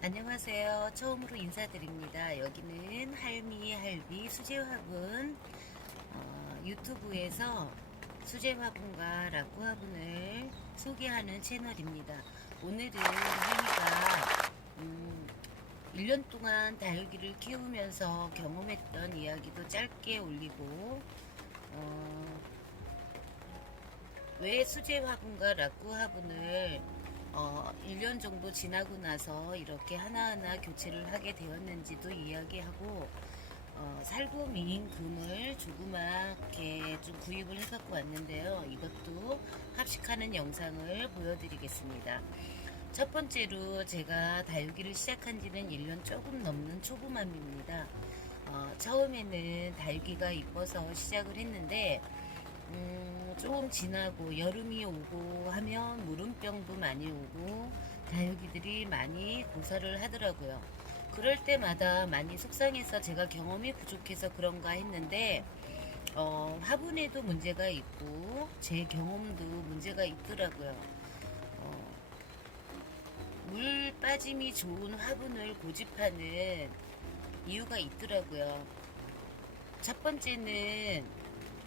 안녕하세요. 처음으로 인사드립니다. 여기는 할미 할비 수제화분 어, 유튜브에서 수제화분과 락구화분을 소개하는 채널입니다. 오늘은 할미가 음, 1년 동안 다육이를 키우면서 경험했던 이야기도 짧게 올리고 어, 왜 수제화분과 락구화분을 어, 1년 정도 지나고 나서 이렇게 하나하나 교체를 하게 되었는지도 이야기하고 어, 살구 미인 금을 조그맣게 좀 구입을 해 갖고 왔는데요. 이것도 합식하는 영상을 보여드리겠습니다. 첫 번째로 제가 다육이를 시작한 지는 1년 조금 넘는 초보맘입니다. 어, 처음에는 다육이가 이뻐서 시작을 했는데 음, 조금 지나고 여름이 오고 하면 무름병도 많이 오고 다육이들이 많이 고사를 하더라고요. 그럴 때마다 많이 속상해서 제가 경험이 부족해서 그런가 했는데 어, 화분에도 문제가 있고 제 경험도 문제가 있더라고요. 어, 물 빠짐이 좋은 화분을 고집하는 이유가 있더라고요. 첫 번째는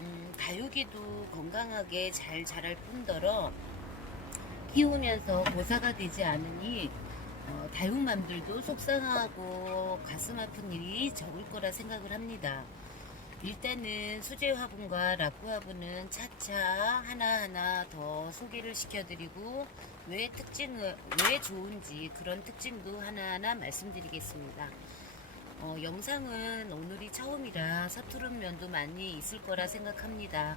음, 다육이도 건강하게 잘 자랄 뿐더러 키우면서 고사가 되지 않으니 어, 다육맘들도 속상하고 가슴 아픈 일이 적을 거라 생각을 합니다. 일단은 수제 화분과 락구 화분은 차차 하나하나 더 소개를 시켜드리고 왜 특징을 왜 좋은지 그런 특징도 하나하나 말씀드리겠습니다. 어, 영상은 오늘이 처음이라 서투른 면도 많이 있을 거라 생각합니다.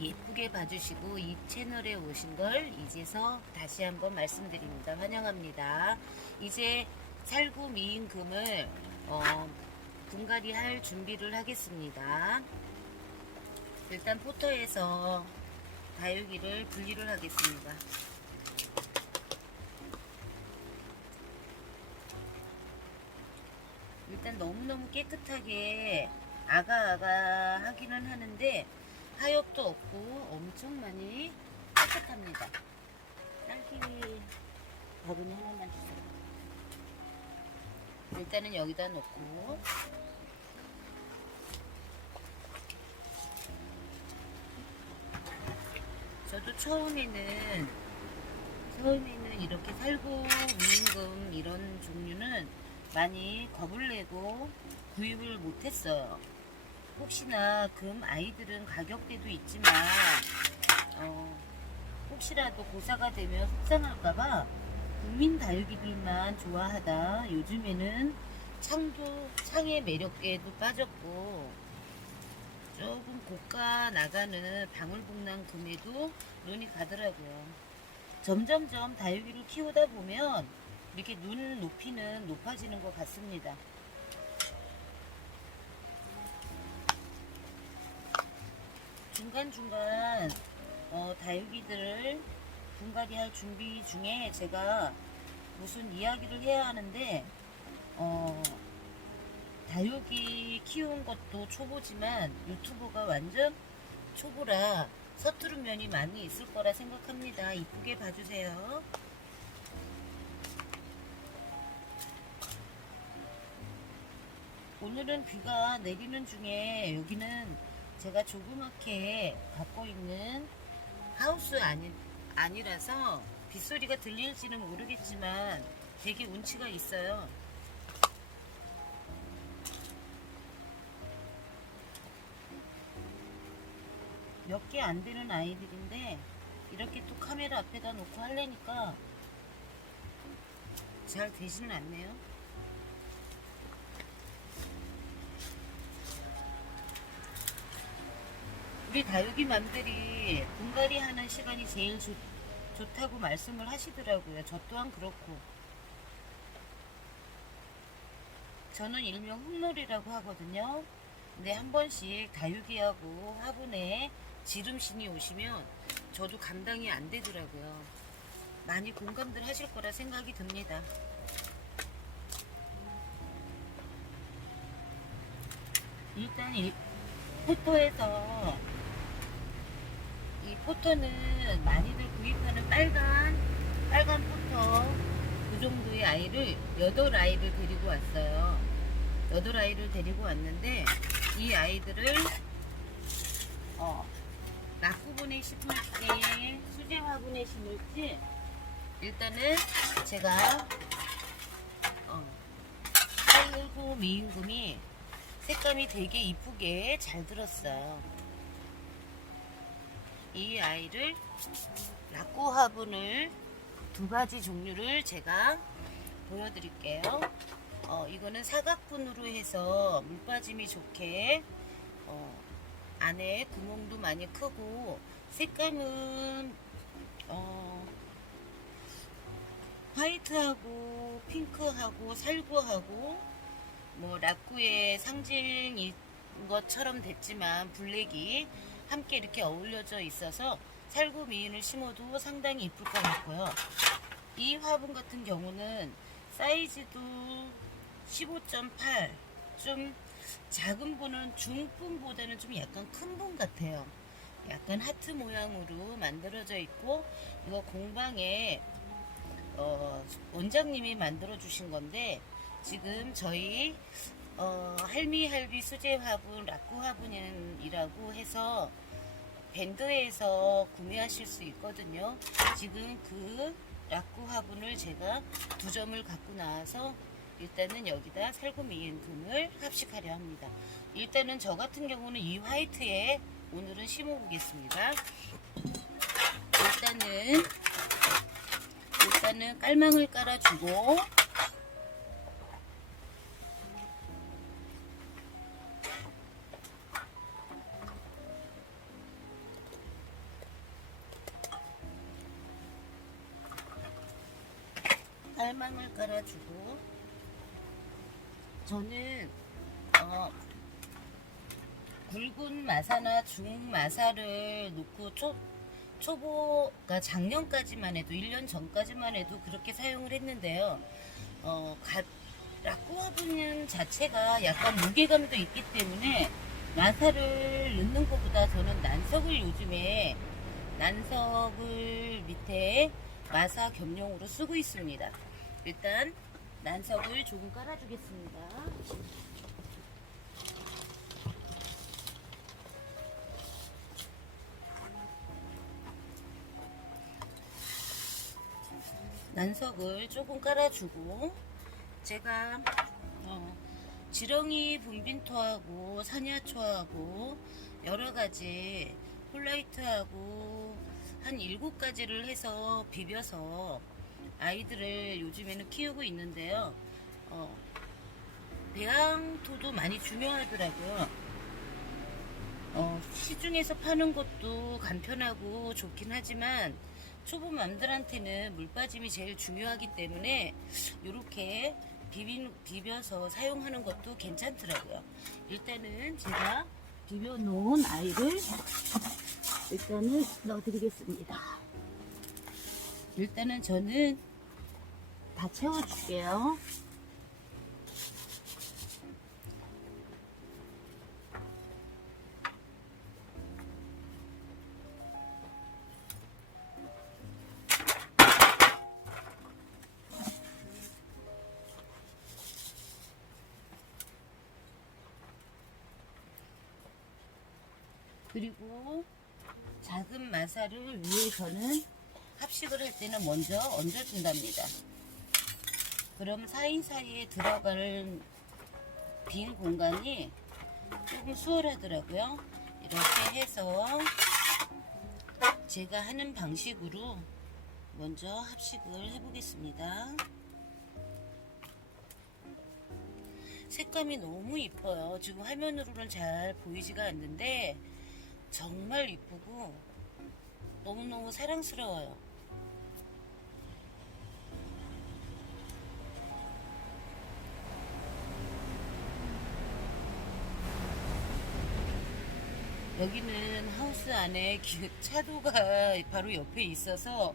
예쁘게 봐주시고 이 채널에 오신 걸 이제서 다시 한번 말씀드립니다. 환영합니다. 이제 살구 미인금을 어, 분갈이 할 준비를 하겠습니다. 일단 포터에서 다육이를 분리를 하겠습니다. 일단 너무너무 깨끗하게 아가아가 하기는 하는데 하엽도 없고 엄청 많이 깨끗합니다. 딸기 바구니 하나만 주세요. 일단은 여기다 놓고 저도 처음에는 처음에는 이렇게 살구 무임금 이런 종류는 많이 겁을 내고 구입을 못했어요. 혹시나 금 아이들은 가격대도 있지만 어, 혹시라도 고사가 되면 속상할까봐 국민 다육이들만 좋아하다 요즘에는 창도 창의 매력에도 빠졌고 조금 고가 나가는 방울복랑 금에도 눈이 가더라고요. 점점점 다육이를 키우다 보면 이렇게 눈 높이는 높아지는 것 같습니다. 중간중간 어, 다육이들을 분갈이 할 준비 중에 제가 무슨 이야기를 해야 하는데 어, 다육이 키운 것도 초보지만 유튜버가 완전 초보라 서투른 면이 많이 있을 거라 생각합니다. 이쁘게 봐주세요. 오늘은 비가 내리는 중에 여기는 제가 조그맣게 갖고 있는 하우스 아니, 아니라서 빗소리가 들릴지는 모르겠지만 되게 운치가 있어요. 몇 개 안 되는 아이들인데 이렇게 또 카메라 앞에다 놓고 하려니까 잘 되지는 않네요. 우리 다육이 맘들이 분갈이 하는 시간이 제일 좋, 좋다고 말씀을 하시더라고요. 저 또한 그렇고. 저는 일명 흙놀이라고 하거든요. 근데 한 번씩 다육이하고 화분에 지름신이 오시면 저도 감당이 안 되더라고요. 많이 공감들 하실 거라 생각이 듭니다. 일단 이 포토에서 이 포토는 많이들 구입하는 빨간 빨간 포토 그 정도의 아이를 여덟 아이를 데리고 왔어요. 여덟 아이를 데리고 왔는데 이 아이들을 어, 낙후분에 심을지 수제 화분에 심을지 일단은 제가 어, 살구 미인금이 색감이 되게 이쁘게 잘 들었어요. 이 아이를 낙구 화분을 두 가지 종류를 제가 보여드릴게요. 어, 이거는 사각분으로 해서 물 빠짐이 좋게 어, 안에 구멍도 많이 크고 색감은 어, 화이트하고 핑크하고 살구하고 뭐 라쿠의 상징인 것처럼 됐지만 블랙이 함께 이렇게 어울려져 있어서 살구 미인을 심어도 상당히 이쁠 것 같고요. 이 화분 같은 경우는 사이즈도 15.8, 좀 작은 분은 중분보다는 좀 약간 큰 분 같아요. 약간 하트 모양으로 만들어져 있고 이거 공방에 어, 원장님이 만들어 주신 건데 지금 저희 어, 할미 할비 수제 화분 라쿠 화분이라고 해서 밴드에서 구매하실 수 있거든요. 지금 그 라쿠 화분을 제가 두 점을 갖고 나와서 일단은 여기다 살구미인 금을 합식하려 합니다. 일단은 저 같은 경우는 이 화이트에 오늘은 심어 보겠습니다. 일단은 일단은 깔망을 깔아주고 깔망을 깔아주고 저는 어, 굵은 마사나 중마사를 놓고 초, 초보가 작년까지만 해도 1년 전까지만 해도 그렇게 사용을 했는데요. 어, 가, 화분 자체가 약간 무게감도 있기 때문에 마사를 넣는 것보다 저는 난석을 요즘에 난석을 밑에 마사 겸용으로 쓰고 있습니다. 일단 난석을 조금 깔아주겠습니다. 난석을 조금 깔아주고 제가 어, 지렁이 분빈토하고 산야초하고 여러 가지 홀라이트하고 한 일곱 가지를 해서 비벼서 아이들을 요즘에는 키우고 있는데요. 어, 배양토도 많이 중요하더라고요. 어, 시중에서 파는 것도 간편하고 좋긴 하지만 초보 맘들한테는 물 빠짐이 제일 중요하기 때문에 이렇게 비빈, 비벼서 사용하는 것도 괜찮더라고요. 일단은 제가 비벼 놓은 아이를 일단은 넣어드리겠습니다. 일단은 저는 다 채워줄게요. 그리고 작은 마사를 위해서는 합식을 할 때는 먼저 얹어준답니다. 그럼 사이사이에 들어갈 빈 공간이 조금 수월하더라고요. 이렇게 해서 제가 하는 방식으로 먼저 합식을 해보겠습니다. 색감이 너무 이뻐요. 지금 화면으로는 잘 보이지가 않는데 정말 이쁘고 너무너무 사랑스러워요. 여기는 하우스 안에 기- 차도가 바로 옆에 있어서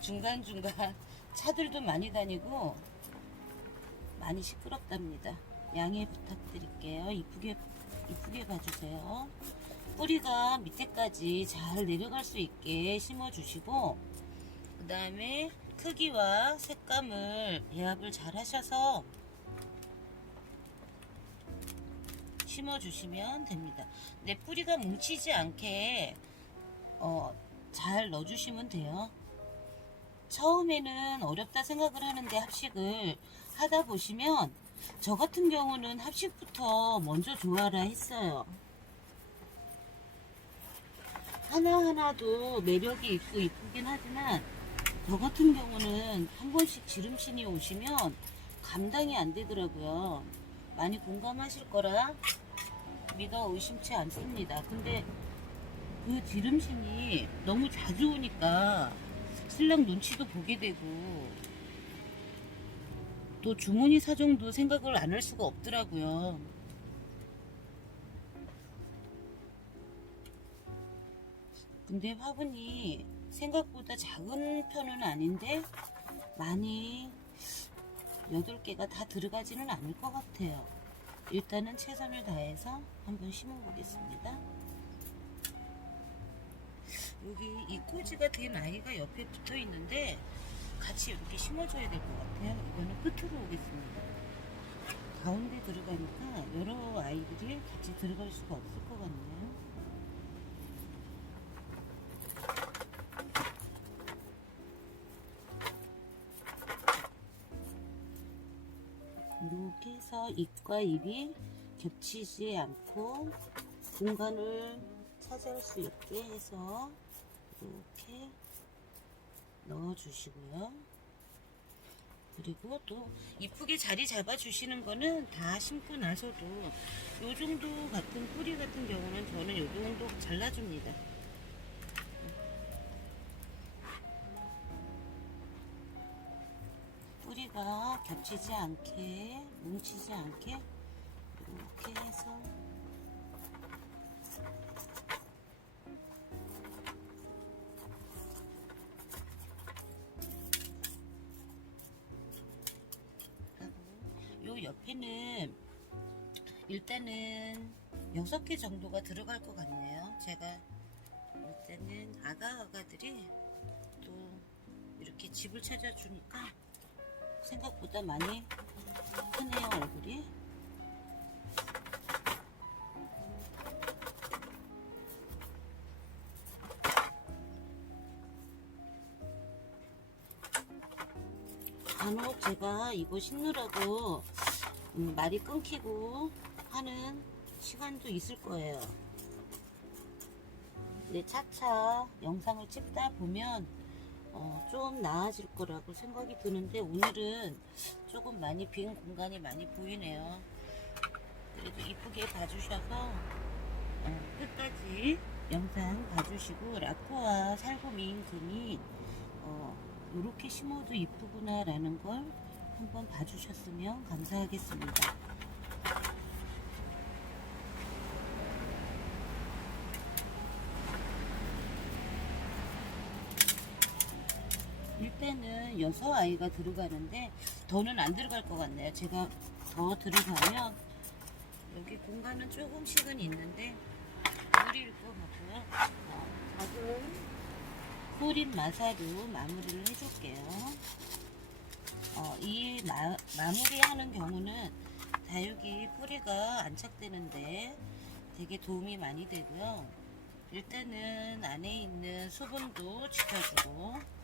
중간중간 차들도 많이 다니고 많이 시끄럽답니다. 양해 부탁드릴게요. 이쁘게 이쁘게 봐주세요. 뿌리가 밑에까지 잘 내려갈 수 있게 심어주시고 그 다음에 크기와 색감을 배합을 잘 하셔서 심어주시면 됩니다. 내 뿌리가 뭉치지 않게 어, 잘 넣어주시면 돼요. 처음에는 어렵다 생각을 하는데 합식을 하다 보시면 저 같은 경우는 합식부터 먼저 좋아라 했어요. 하나하나도 매력이 있고 이쁘긴 하지만 저 같은 경우는 한 번씩 지름신이 오시면 감당이 안 되더라고요. 많이 공감하실 거라 믿어 의심치 않습니다. 근데 그 지름신이 너무 자주 오니까 신랑 눈치도 보게 되고 또 주머니 사정도 생각을 안 할 수가 없더라고요. 근데 화분이 생각보다 작은 편은 아닌데 많이 8개가 다 들어가지는 않을 것 같아요. 일단은 최선을 다해서 한번 심어 보겠습니다. 여기 이 꼬지가 된 아이가 옆에 붙어 있는데 같이 이렇게 심어줘야 될 것 같아요. 이거는 끝으로 오겠습니다. 가운데 들어가니까 여러 아이들이 같이 들어갈 수가 없을 것 같네요. 해서 잎과 잎이 겹치지 않고 공간을 차지할 수 있게 해서 이렇게 넣어 주시고요. 그리고 또 이쁘게 자리 잡아 주시는 거는 다 심고 나서도 요 정도 같은 뿌리 같은 경우는 저는 요 정도 잘라줍니다. 겹치지 않게 뭉치지 않게 이렇게 해서 요 옆에는 일단은 6개 정도가 들어갈 것 같네요. 제가 일단은 아가 아가들이 또 이렇게 집을 찾아주니까 생각보다 많이 크네요 얼굴이. 간혹 제가 이거 심느라고 음, 말이 끊기고 하는 시간도 있을 거예요. 근데 차차 영상을 찍다 보면 어, 좀 나아질 거라고 생각이 드는데 오늘은 조금 많이 빈 공간이 많이 보이네요. 그래도 이쁘게 봐주셔서 어, 끝까지 영상 봐주시고 라코와 살구미인 금이 어, 이렇게 심어도 이쁘구나 라는 걸 한번 봐주셨으면 감사하겠습니다. 일단은 여섯 아이가 들어가는데 더는 안 들어갈 것 같네요. 제가 더 들어가면 여기 공간은 조금씩은 있는데 무리일 것 같고요. 어, 작은 뿌린 마사로 마무리를 해줄게요. 어, 이 마, 마무리하는 경우는 다육이 뿌리가 안착되는데 되게 도움이 많이 되고요. 일단은 안에 있는 수분도 지켜주고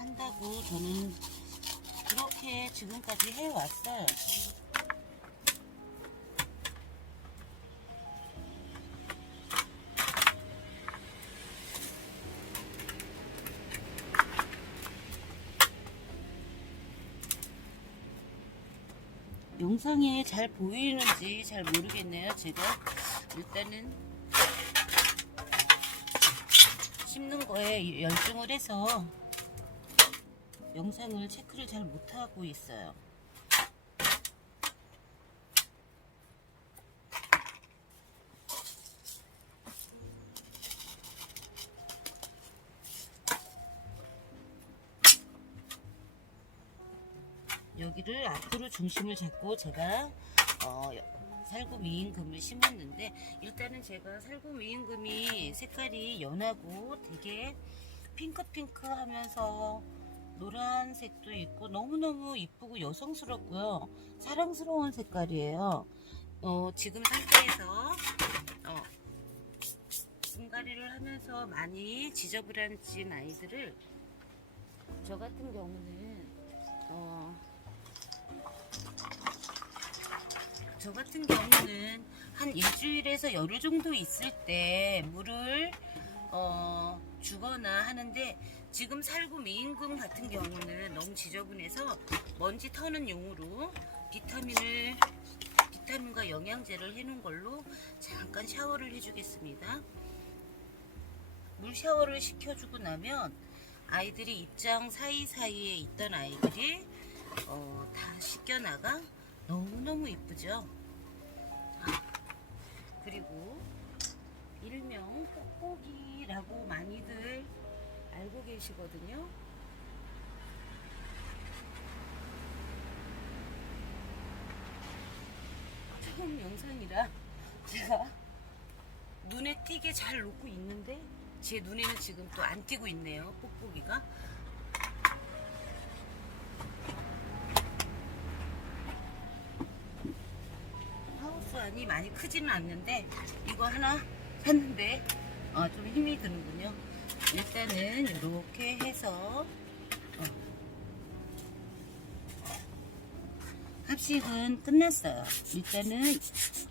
한다고 저는 그렇게 지금까지 해왔어요. 영상에 잘 보이는지 잘 모르겠네요. 제가 일단은 심는 거에 열중을 해서 영상을 체크를 잘 못하고 있어요. 여기를 앞으로 중심을 잡고 제가 어, 살구 미인금을 심었는데 일단은 제가 살구 미인금이 색깔이 연하고 되게 핑크핑크 하면서 노란색도 있고 너무너무 이쁘고 여성스럽고요. 사랑스러운 색깔이에요. 어, 지금 상태에서 어, 분갈이를 하면서 많이 지저분해진 아이들을 저 같은 경우는 어, 저 같은 경우는 한 일주일에서 열흘 정도 있을 때 물을 어, 주거나 하는데 지금 살구 미인금 같은 경우는 너무 지저분해서 먼지 터는 용으로 비타민을 비타민과 영양제를 해놓은 걸로 잠깐 샤워를 해주겠습니다. 물 샤워를 시켜주고 나면 아이들이 입장 사이사이에 있던 아이들이 어, 다 씻겨나가 너무너무 이쁘죠? 아, 그리고 일명 뽁뽁이라고 많이들 알고 계시거든요. 처음 영상이라 제가 눈에 띄게 잘 놓고 있는데 제 눈에는 지금 또 안 띄고 있네요. 뽁뽁이가. 하우스 안이 많이 크지는 않는데 이거 하나 샀는데 어, 좀 힘이 드는군요. 일단은 이렇게 해서 어. 합식은 끝났어요. 일단은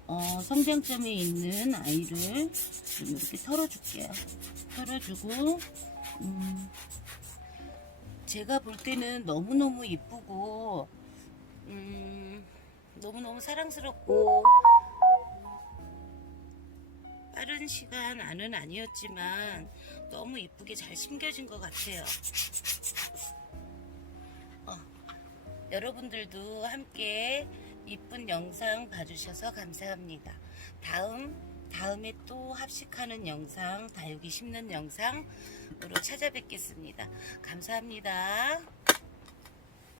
어, 성장점에 있는 아이를 좀 이렇게 털어줄게요. 털어주고 음, 제가 볼 때는 너무너무 이쁘고 음, 너무너무 사랑스럽고 빠른 시간 안은 아니었지만 너무 이쁘게 잘 심겨진 것 같아요. 어, 여러분들도 함께 이쁜 영상 봐주셔서 감사합니다. 다음 다음에 또 합식하는 영상, 다육이 심는 영상으로 찾아뵙겠습니다. 감사합니다.